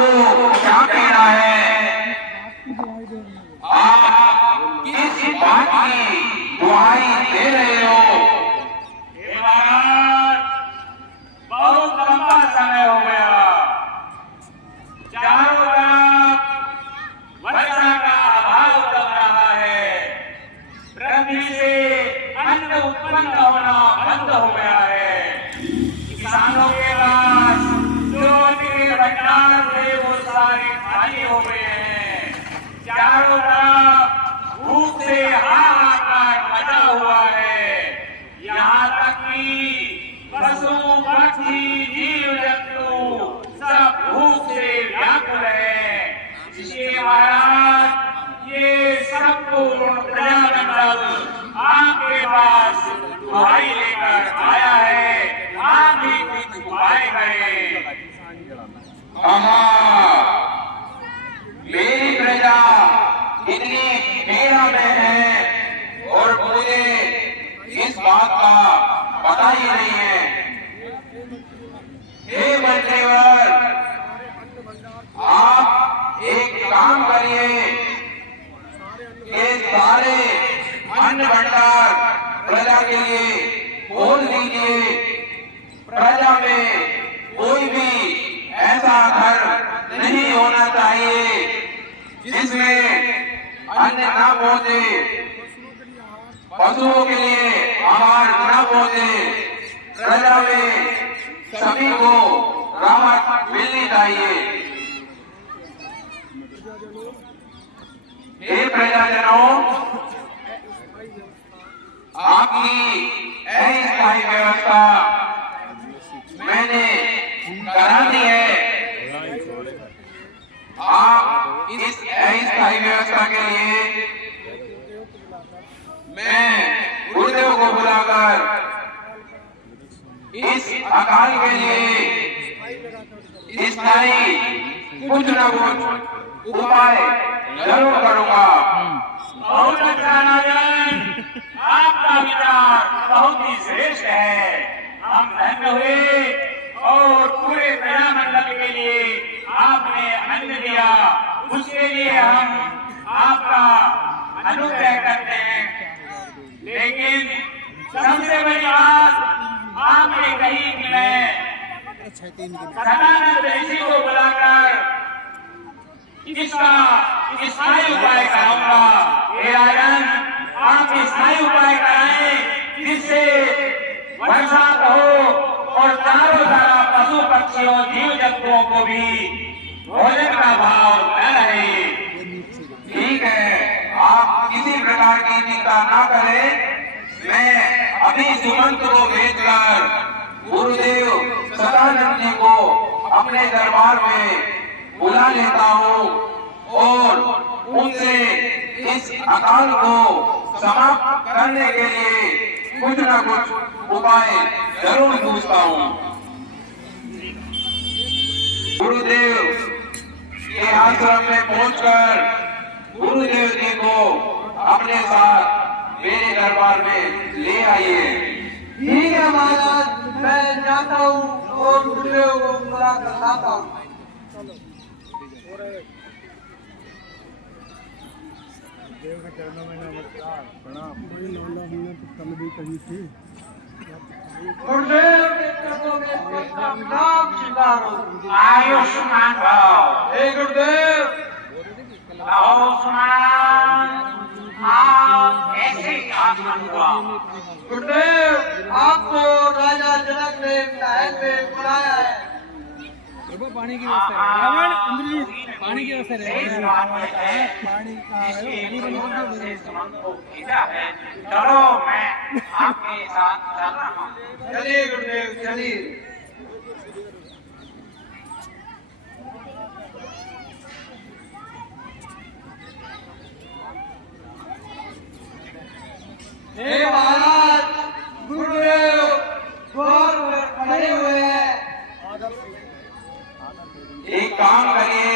आपको क्या कहना है? आप किस बात की दुहाई दे रहे हो? बहुत लंबा समय हो गया, चारों तरफ वर्षा का अभाव चल रहा है, पृथ्वी से अन्न उत्पन्न होना बंद हो गया है। किसानों के पास जो उनके भंडार थे वो सारे खाली हो गए हैं। चारों तरफ भूख से हाहाकार मचा हुआ है। यहाँ तक कि पशु पक्षी जीव जंतु सब भूख से व्याकुल है। इसलिए महाराज ये संपूर्ण प्रजामंडल आपके पास दुहाई लेकर आया है, आप भी कुछ उपाय करें। मेरी प्रजा इतनी पीड़ा में है और मुझे इस बात का पता ही नहीं है। हे मंत्रीवर, आप एक काम करिए, ये सारे अन्न भंडार प्रजा के लिए खोल दीजिए। प्रजा में कोई भी ऐसा घर नहीं होना चाहिए जिसमें अन्न न पहुंचे, पशुओं के लिए आहार न पहुंचे। प्रजा में सभी को राहत मिलनी चाहिए। हे प्रजाजनों, आपकी अस्थायी व्यवस्था मैंने करा दी है। आप इस अस्थायी व्यवस्था के लिए मैं गुरुदेव को बुलाकर इस अकाल के लिए स्थायी कुछ न कुछ उपाय जरूर करूंगा। बहुत अच्छा राजन, आपका विचार बहुत ही श्रेष्ठ है। हम धन्य हुए और पूरे प्रजामंडल के लिए आपने अन्न दिया, उसके लिए हम आपका अनुग्रह करते हैं। लेकिन सबसे बड़ी बात आपने कही कि मैं सदानंद ऋषि को बुलाकर इसका स्थायी उपाय कराऊंगा। हे राजन, आप स्थायी उपाय कराएं जिससे बरसात हो और चारों तरफ पशु पक्षियों जीव जंतुओं को भी भोजन का भाव न रहे। ठीक है, आप किसी प्रकार की चिंता ना करें। मैं अभी सुमंत को भेजकर गुरुदेव सदानंद जी को अपने दरबार में बुला लेता हूँ और उनसे इस अकाल को समाप्त करने के लिए कुछ न कुछ उपाय जरूर पूछता हूँ। गुरुदेव के आश्रम में पहुंचकर गुरुदेव जी को अपने साथ मेरे दरबार में ले आइए। ठीक है महाराज, मैं जाता हूँ और गुरुदेव को बुला कर लाता हूँ। देव के चरणों में नमस्कार, प्रणाम। हमने तो कल भी कही थी। गुरुदेव के चरणों में प्रणाम स्वीकारो। आयुष्मान भव। हे गुरुदेव, आयुष्मान, आप ऐसे ही आसन हुआ। गुरुदेव आपको राजा जनक ने महल में बुलाया है। पानी की व्यवस्था है, पानी की व्यवस्था है, पानी चलो मैं आपके साथ चल रहा हूँ। चलिए गुरुदेव, चलिए। हे महाराज, गुरुदेव द्वार पर खड़े हुए हैं। एक काम करिए,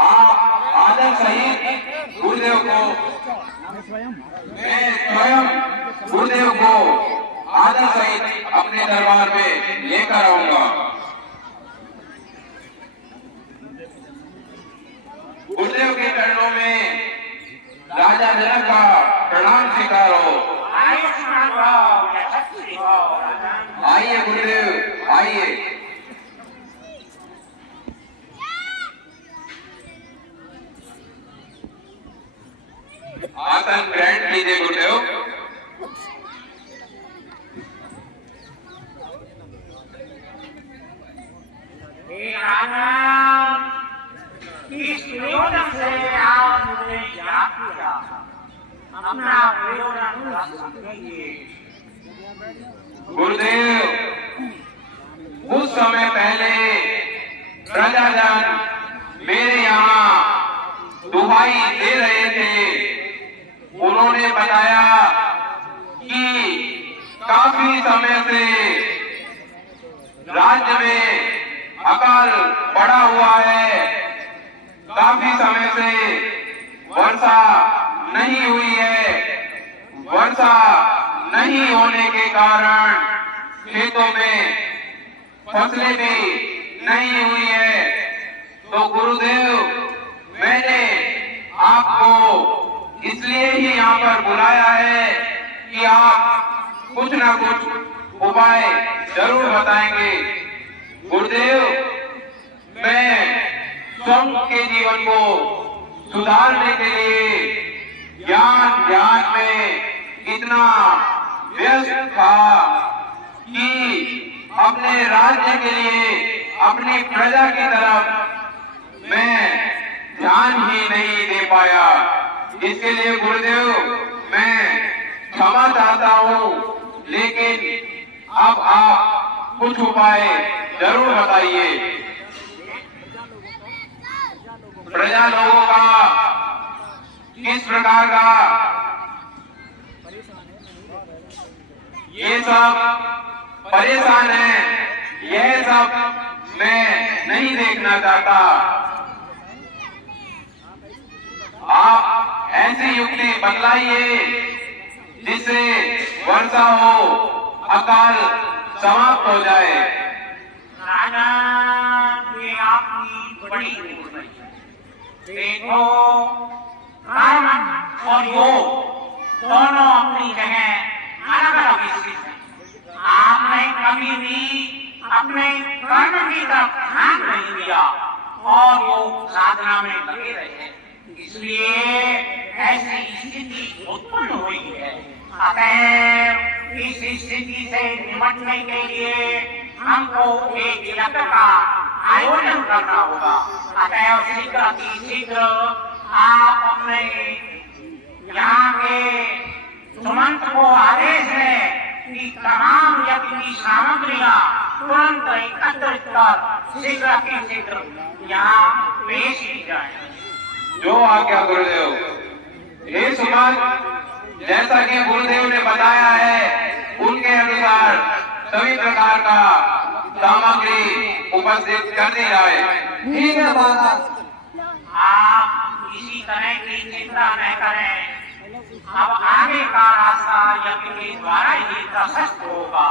आप आदर सहित गुरुदेव को, मैं स्वयं गुरुदेव को आदर सहित अपने दरबार में लेकर आऊंगा। राजा जनक का प्रणाम स्वीकारो। आयुष्मान भव, यशस्वी भव राजन। आइए गुरुदेव आइए। आसन ग्रहण कीजिए गुरुदेव। हे राजन, इस निवेदन से आज मुझे याद किया, अपना प्रयोजन प्रस्तुत कीजिए। गुरुदेव, कुछ समय पहले प्रजाजन मेरे यहाँ दुहाई दे रहे थे। उन्होंने बताया कि काफी समय से राज्य में अकाल पड़ा हुआ है, काफी समय से वर्षा नहीं हुई है। वर्षा नहीं होने के कारण खेतों में फसलें भी नहीं हुई है। तो गुरुदेव, मैंने आपको इसलिए ही यहाँ पर बुलाया है कि आप कुछ ना कुछ उपाय जरूर बताएंगे। गुरुदेव, मैं स्वयं के जीवन को सुधारने के लिए ज्ञान में इतना व्यस्त था कि अपने राज्य के लिए, अपनी प्रजा की तरफ मैं ध्यान ही नहीं दे पाया। इसके लिए गुरुदेव मैं क्षमा चाहता हूँ, लेकिन अब आप कुछ उपाय जरूर बताइए। प्रजा लोगों का किस प्रकार का ये सब परेशान है, यह सब मैं नहीं देखना चाहता। आप ऐसी युक्ति बतलाइए जिससे वर्षा हो, अकाल समाप्त हो जाए। राजा, ये आपकी बड़ी भूल है। देखो, कर्म और योग दोनों अपनी जगह अलग अलग स्थित हैं। आपने कभी भी अपने कर्म की तरफ ध्यान नहीं दिया और योग साधना में लगे रहे, इसलिए ऐसी स्थिति उत्पन्न हुई है। अतः इस स्थिति से निपटने के लिए हमको एक यज्ञ का आयोजन करना होगा। अतः शीघ्र की शीघ्र आप अपने यहाँ के सुमंत को आदेश है कि तमाम यज्ञ की सामग्रियां तुरंत एकत्रित कर शीघ्र की शीघ्र यहाँ पेश की जाए। जो आज्ञा गुरुदेव। हे सुमंत, जैसा कि गुरुदेव ने बताया है, उनके अनुसार सभी प्रकार का सामग्री उपस्थित कर दी जाए। ठीक है महाराज। आप इसी तरह की चिंता न करें। अब आगे का रास्ता यज्ञ के द्वारा ही प्रशस्त होगा।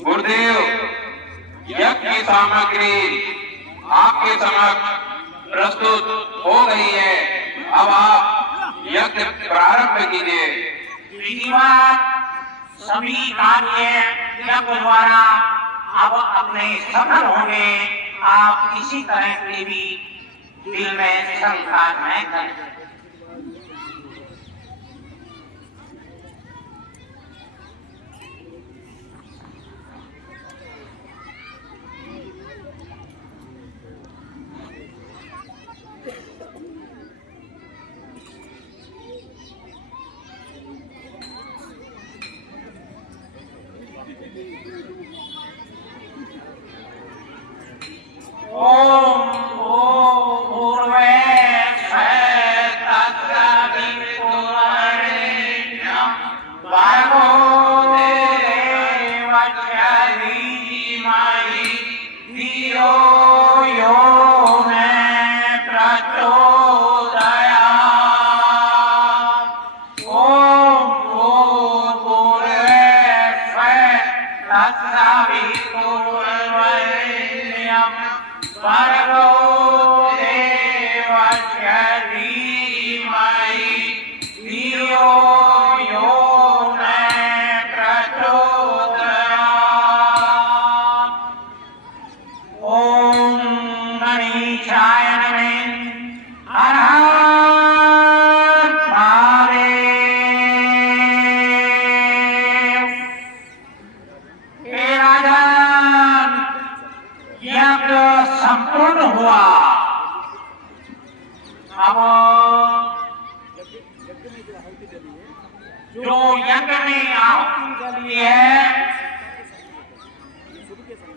गुरुदेव, यज्ञ की सामग्री आपके समक्ष प्रस्तुत हो गई है। अब आप यज्ञ प्रारंभ कीजिए। विधिवत सभी कार्य यज्ञ द्वारा अब अपने सफल होंगे। आप किसी तरह की भी दिल में शंका न करें। भर्गो देवस्य धीमहि धियो यो न प्रचोदयात्। ओम गणेशाय नमः। हर हर महादेव। हे राजन, यज्ञ संपूर्ण हुआ। अब जो यज्ञ में आहुति जली है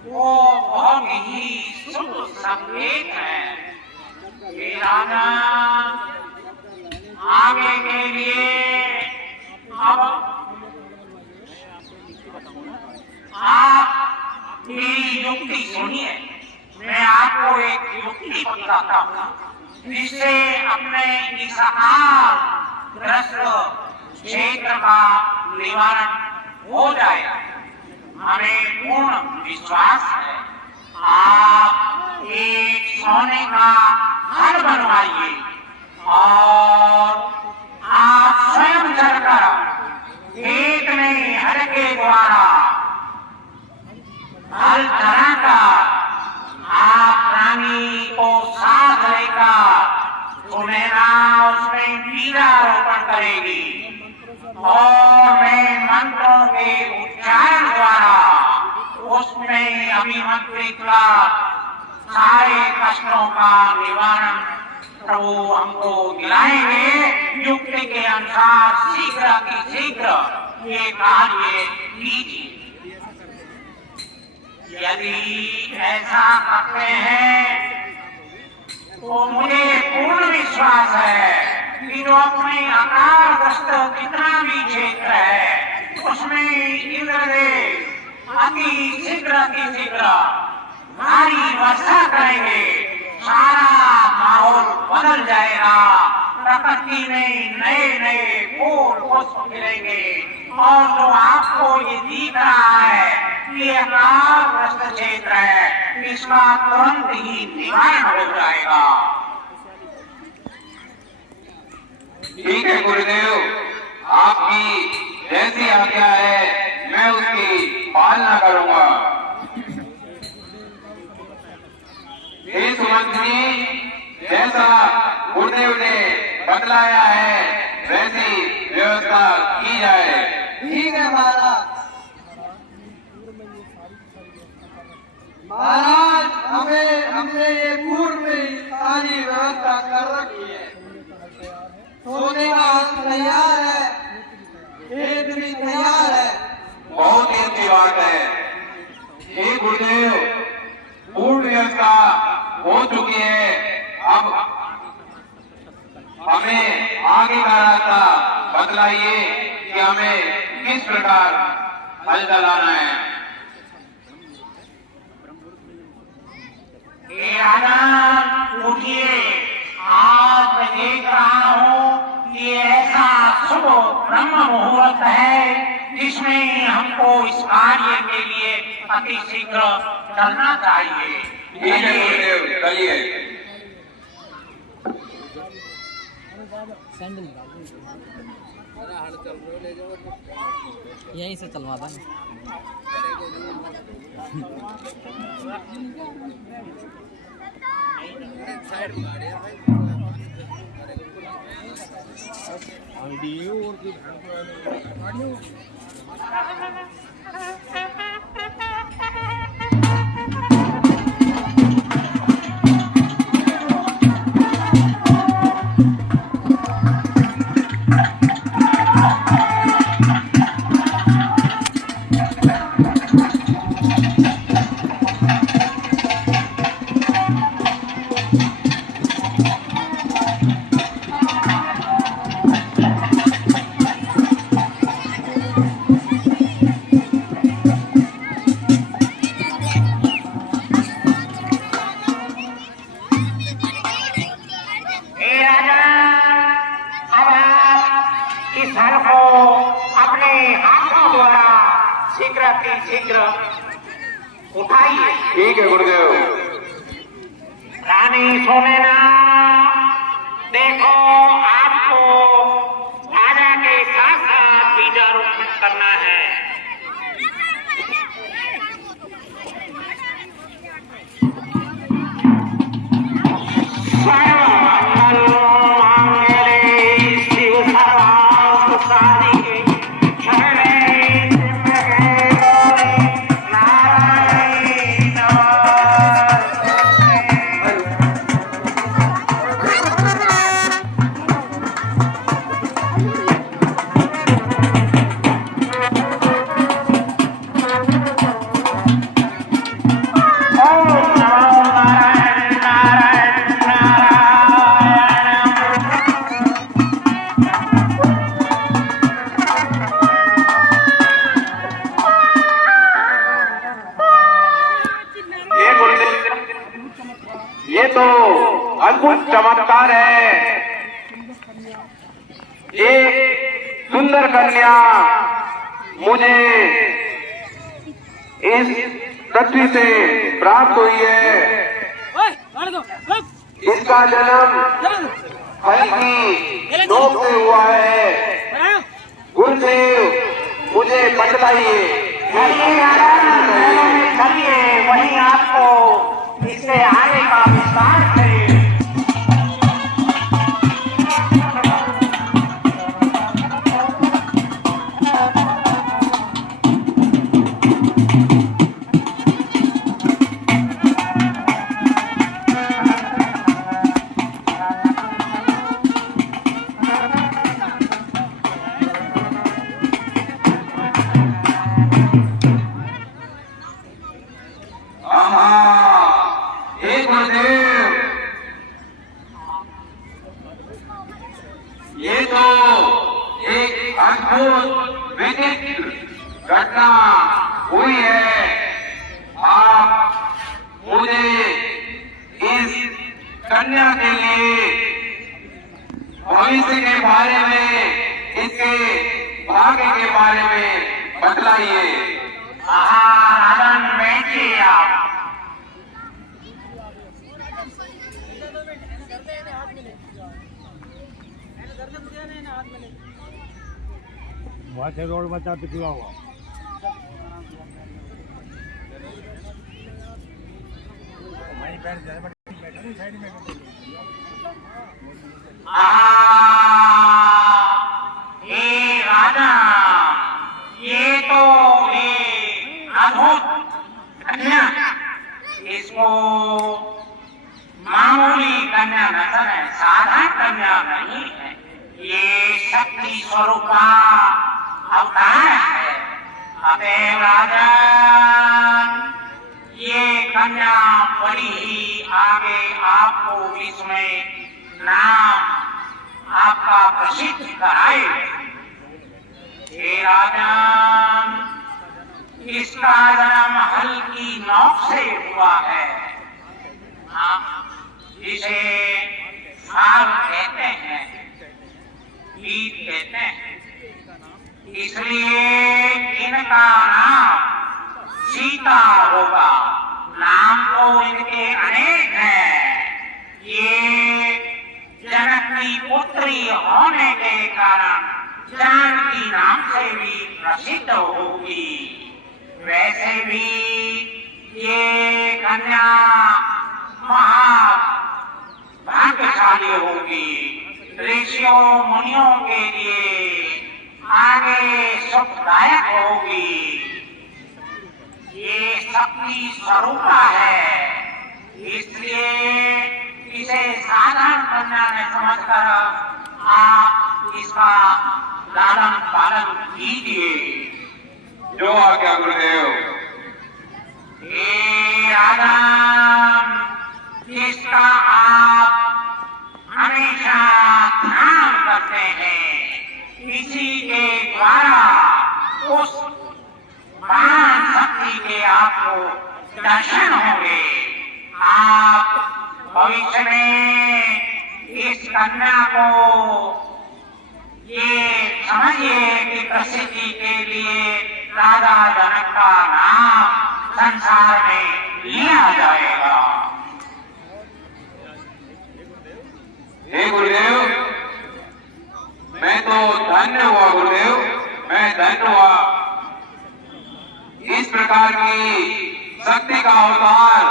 वो बहुत ही शुभ संकेत है। हे राजा, आगे के लिए अब आप मेरी युक्ति सुनिए। मैं आपको एक युक्ति बताता हूँ जिससे अपने इस आपग्रस्त क्षेत्र का निवारण हो जाएगा। हमें पूर्ण विश्वास है। आप एक सोने का घर बनवाइए और आप स्वयं चलकर खेत में हल के द्वारा हल चलाकर आप रानी को साथ लेकर सुनहरा उसमें बीजारोपण करेगी और मैं मंत्रों के उच्चारण द्वारा उसमें अभिमंत्रित का सारे कष्टों का निवारण प्रभु हमको दिलाएंगे। युक्ति के अनुसार शीघ्र की शीघ्र ये कार्य कीजिए। यदि ऐसा करते हैं तो मुझे पूर्ण विश्वास है कि जो अपने अकालग्रस्त जितना भी क्षेत्र है उसमें इंद्रदेव अति शीघ्र भारी वर्षा करेंगे। सारा माहौल बदल जाएगा। प्रकृति में नए नए फूल पुष्प खिलेंगे और जो आपको ये दिख रहा है ये अकालग्रस्त क्षेत्र है, इसका तुरंत ही निवारण हो जाएगा। ठीक है गुरुदेव, आपकी जैसी आज्ञा है मैं उसकी पालना करूंगा। हे सुमंत जी, जैसा गुरुदेव ने बतलाया है वैसी व्यवस्था की जाए। ठीक है महाराज। महाराज, हमने ये पूर्व में सारी व्यवस्था कर रखी है। सोने का तैयार है, खेत भी तैयार है। बहुत ही अच्छी बात है। हे गुरुदेव, पूर्ण व्यवस्था हो चुकी है। अब हमें आगे का रास्ता बतलाइए कि हमें किस प्रकार हल चलाना है। राजा उठिए, आज मैं देख रहा हूँ कि ऐसा शुभ ब्रह्म मुहूर्त है जिसमें हमको इस कार्य के लिए अति शीघ्र चलना चाहिए। ठीक है गुरुदेव, चलिए। सैंडल निकाल यहीं से चलवा दें। शीघ्र उठाइए। ठीक है गुरुदेव। रानी सुनैना, देखो आपको राजा के साथ साथ बीजारोपण करना है। ये तो अद्भुत चमत्कार है। एक सुंदर कन्या मुझे इस पृथ्वी से प्राप्त हुई है। इसका जन्म फल की नोक से हुआ है। गुरुदेव मुझे बतलाइए। चलिए वहीं आपको इससे आगे का विस्तार है। ये तो एक अद्भुत विचित्र घटना हुई है। आप मुझे इस कन्या के लिए भविष्य के बारे में, इसके भाग्य के बारे में बतलाइए। राजन बैठिए आप। वहाँ से रोड बचा पिछला हुआ। हे राजा, ये तो एक अद्भुत कन्या, इसको मामूली कन्या न समझे, साधारण कन्या नहीं है। ये शक्ति स्वरूप का अवतार है। अतः राजन, ये कन्या बड़ी ही आगे आपको इसमें नाम आपका प्रसिद्ध कराए। हे राजन, इसका जन्म हल की नोक से हुआ है। इसे साल कहते हैं, ईद कहते हैं, इसलिए इनका नाम सीता होगा। नाम तो इनके अनेक हैं। ये जनक की पुत्री होने के कारण जानकी नाम से भी प्रसिद्ध होगी। वैसे भी ये कन्या भाग्यशाली होगी। ऋषियों मुनियों के लिए आगे सुखदायक होगी। ये शक्ति स्वरूप है, इसलिए इसे साधारण कन्या ने समझकर आप इसका लालन पालन कीजिए। जो आज्ञा गुरुदेव। आदम, इसका आप हमेशा ध्यान करते हैं। इसी के द्वारा उस महान शक्ति के आपको दर्शन होंगे। आप भविष्य में इस कन्या को ये समझिए कि प्रसिद्धि के लिए राजा जनक का नाम संसार में लिया जाएगा। हे गुरुदेव, मैं तो धन्य हुआ गुरुदेव, मैं धन्य हुआ। इस प्रकार की शक्ति का अवतार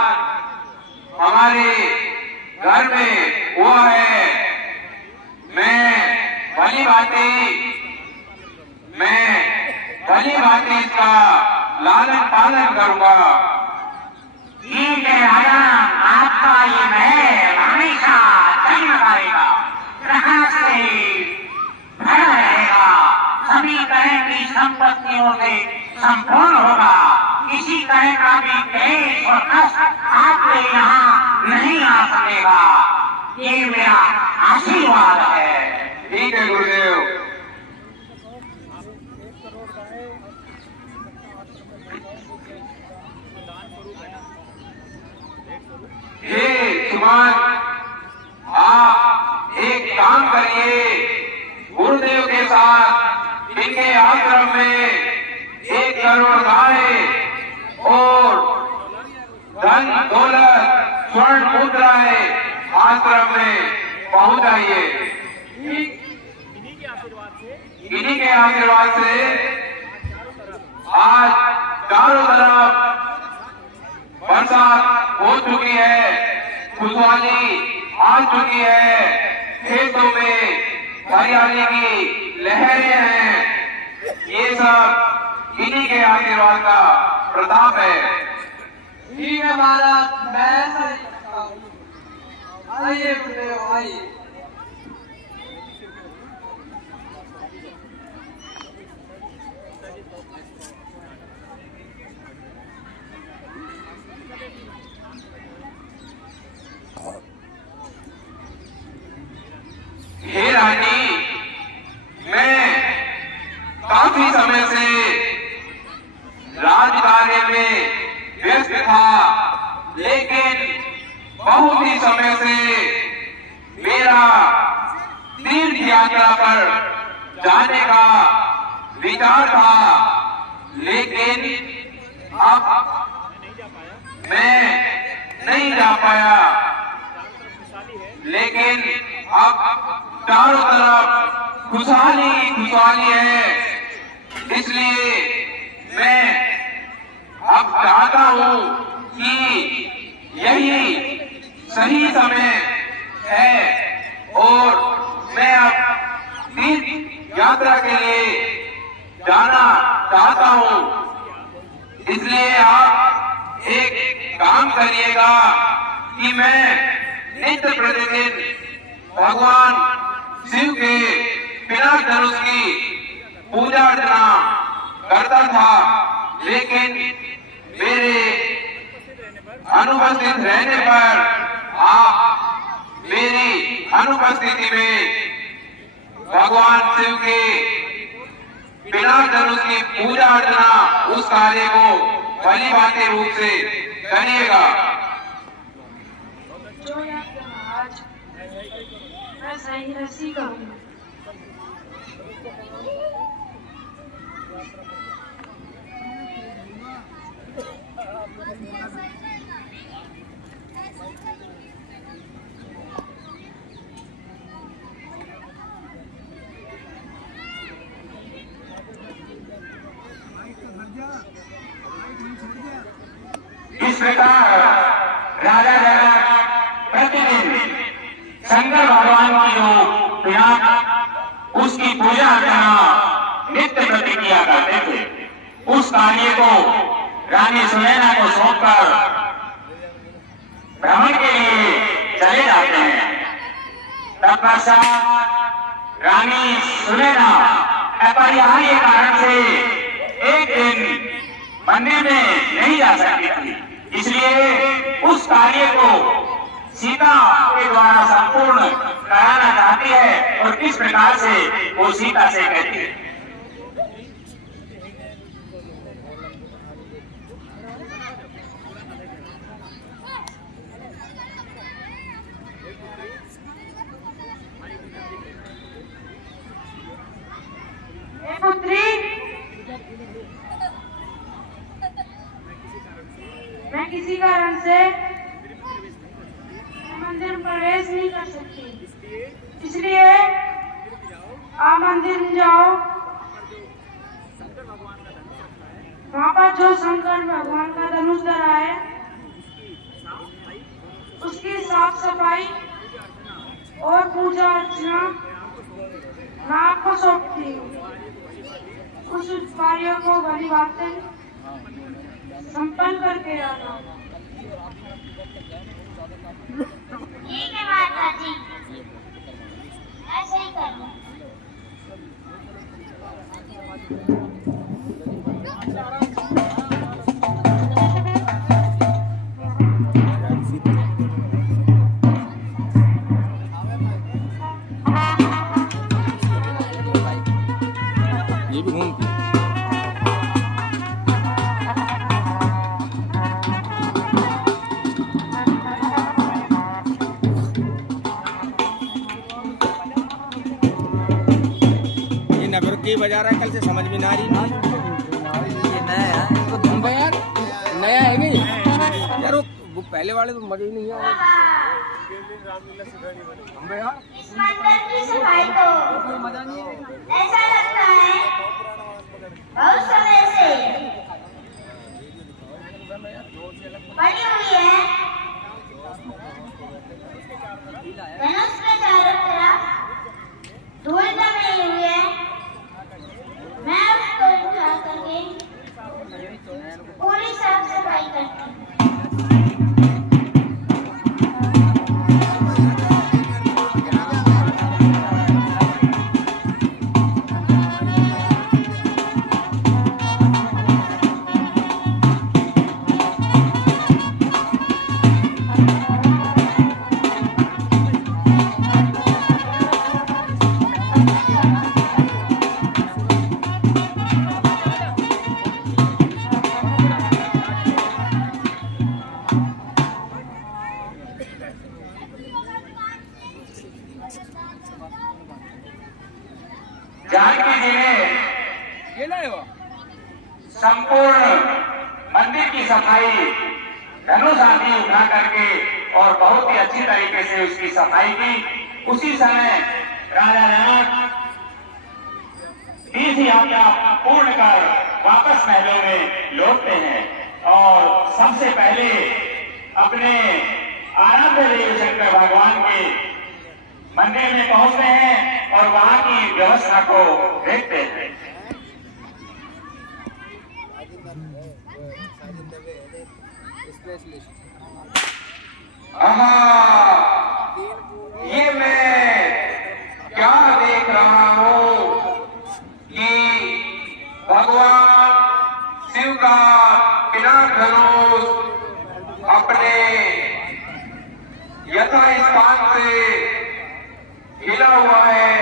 हमारे घर में हुआ है। मैं भली भांति इसका लालन पालन करूंगा। ठीक है राजा, आपका ये महल हमेशा जगमगाएगा, प्रकाश से भरा रहेगा, सभी तरह की संपत्तियों से संपूर्ण होगा। किसी तरह का भी क्लेश और कष्ट आपके यहाँ नहीं आ सकेगा। ये मेरा आशीर्वाद है। ठीक है गुरुदेव। हे सुमन, आप एक काम करिए, गुरुदेव के साथ इनके आश्रम में 1 करोड़ गाय और धन दौलत स्वर्ण मुद्राएं आश्रम में पहुंचाइए। इन्हीं के आशीर्वाद से आज चारों तरफ बरसात हो चुकी है, खुशहाली आ चुकी है, खेतों में हरियाली की लहरें हैं। ये सब इन्हीं के आशीर्वाद का प्रताप है। ठीक है महाराज, मैं ऐसा ही करता हूँ। आइए गुरुदेव, आइए। हे रानी, मैं काफी समय से राजकार्य में व्यस्त था, लेकिन बहुत ही समय से मेरा तीर्थ यात्रा पर जाने का विचार था, लेकिन अब मैं नहीं जा पाया। लेकिन अब चारों तरफ खुशहाली है, इसलिए मैं अब चाहता हूं कि यही सही समय है और मैं अब तीर्थ यात्रा के लिए जाना चाहता हूं। इसलिए आप एक काम करिएगा कि मैं नित्य प्रतिदिन भगवान शिव के पिनाक धनुष की पूजा अर्चना करता था, लेकिन मेरे अनुपस्थित रहने पर आप मेरी अनुपस्थिति में भगवान शिव के पिनाक धनुष की पूजा अर्चना, उस कार्य को भली भांति रूप से करिएगा। जो महाराज, मैं सही रसी करूंगा। इस प्रकार राजा जनक प्रतिदिन शंकर भगवान की जो पिनाक उसकी पूजा अर्चना नित्य प्रति किया करते थे। उस कार्य को रानी सुनैना को सौंपकर भ्रमण के लिए चले जाते हैं। तत्पश्चात रानी सुनैना अपरिहार्य कारण से एक दिन मंदिर में नहीं जा सकती थी, इसलिए उस कार्य को सीता के द्वारा संपूर्ण कराना चाहती है और किस प्रकार से वो सीता से कहती है। पुत्री, मैं किसी कारण से मंदिर में प्रवेश नहीं कर सकती। इसलिए आप मंदिर में जाओ, वहाँ पर जो शंकर भगवान का धनुष धरा है उसकी साफ सफाई और पूजा अर्चना मैं आपको सौंपती हूँ। उस कार्य को भली बातें संपन्न करके आना। ठीक है माता जी, ऐसे ही करूँ। ये भी घूमती है। ये नगर के बजा रहा है, कल से समझ में ना आ रही। ये नया है, इसको हम यार नया है नहीं यार, वो पहले वाले तो मजे ही नहीं आए। हम यार इस मंदिर की सफाई को कोई मजा नहीं है। ऐसा लगता है बहुत समय से पड़ी हुई है। धनुष के चारों तरफ धूल जमी हुई है। मैं उसको उठा करके पूरी साफ सफाई करती हूँ। जानकी जी ने ये लाए हो संपूर्ण मंदिर की सफाई धनुष आदि उठा करके और बहुत ही अच्छी तरीके से उसकी सफाई की। उसी समय राजा जनक तीर्थ यात्रा पूर्ण कर वापस महलों में लौटते हैं और सबसे पहले अपने आराध्य देव शंकर भगवान के मंदिर में पहुंचते हैं और वहां की व्यवस्था को देखते हैं। ये मैं क्या देख रहा हूँ कि भगवान शिव का पिनाक धनुष अपने यथास्थान से हिला हुआ है,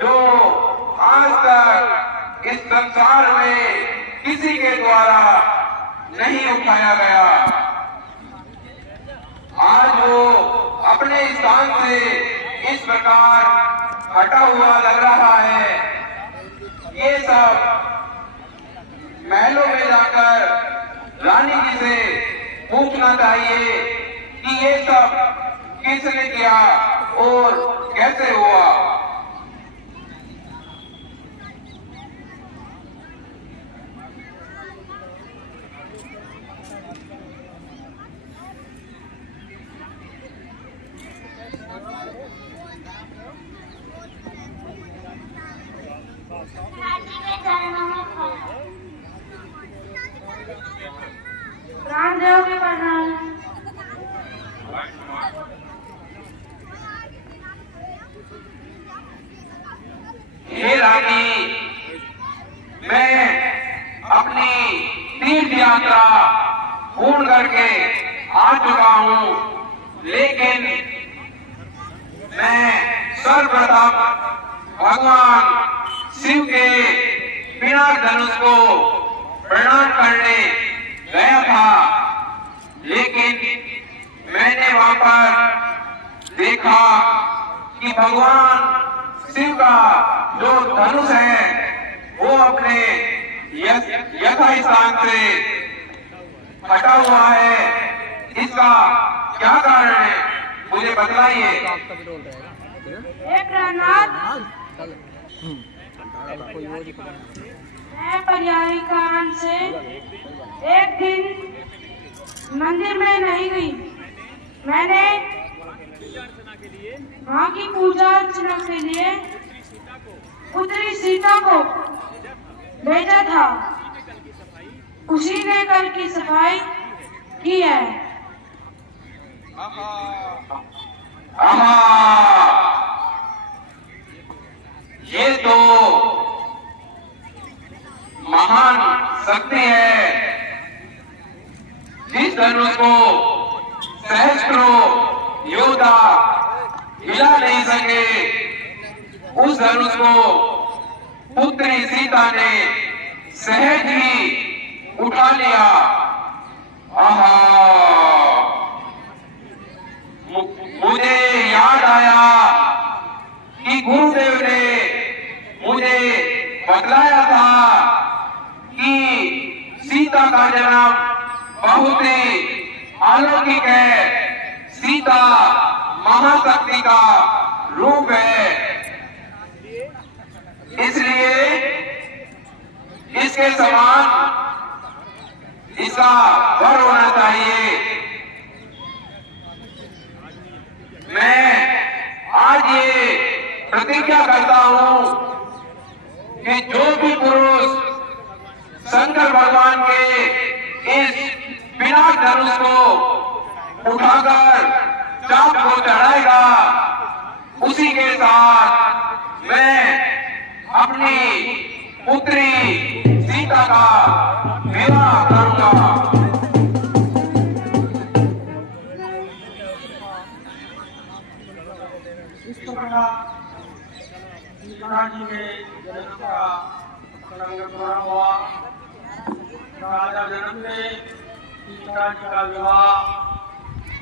जो आज तक इस संसार में किसी के द्वारा नहीं उठाया गया। आज वो अपने स्थान से इस प्रकार हटा हुआ लग रहा है। ये सब महलों में जाकर रानी जी से पूछना चाहिए कि ये सब किसने किया और कैसे हुआ। हाथी के चरणों में प्रणाम। रामदेव के प्रणाम। हे रानी, मैं अपनी तीर्थ यात्रा पूर्ण करके आ चुका हूँ, लेकिन मैं सर्वप्रथम भगवान शिव के पिनाक धनुष को प्रणाम करने गया था, लेकिन मैंने वहां पर देखा कि भगवान शिव का जो धनुष है वो अपने यथास्थान से हटा हुआ है। इसका क्या कारण है मुझे बतलाइए। हे प्राणनाथ, मैं पर्यायी कारण से एक दिन मंदिर में नहीं गई। मैंने माँ की पूजा अर्चना के लिए पुत्री सीता को भेजा था। उसी ने कल की सफाई की है। ये तो महान शक्ति है। जिस धनुष को सहस्त्रों योद्धा हिला नहीं सके, उस धनुष को पुत्री सीता ने सहज ही उठा लिया। मुझे याद आया कि गुरुदेव ने मुझे बतलाया था कि सीता का जन्म बहुत ही अलौकिक है। सीता महाशक्ति का रूप है, इसलिए इसके समान इसका वर होना चाहिए। मैं आज ये प्रतिज्ञा करता हूं कि जो भी पुरुष शंकर भगवान के इस विनाश धनुष को उठाकर चाप को चढ़ाएगा, उसी के साथ मैं अपनी पुत्री सीता का विवाह करूंगा। इस प्रकार सीता जी के जन्म का संकल्प हुआ। राजा जन्म में सीता जी का विवाह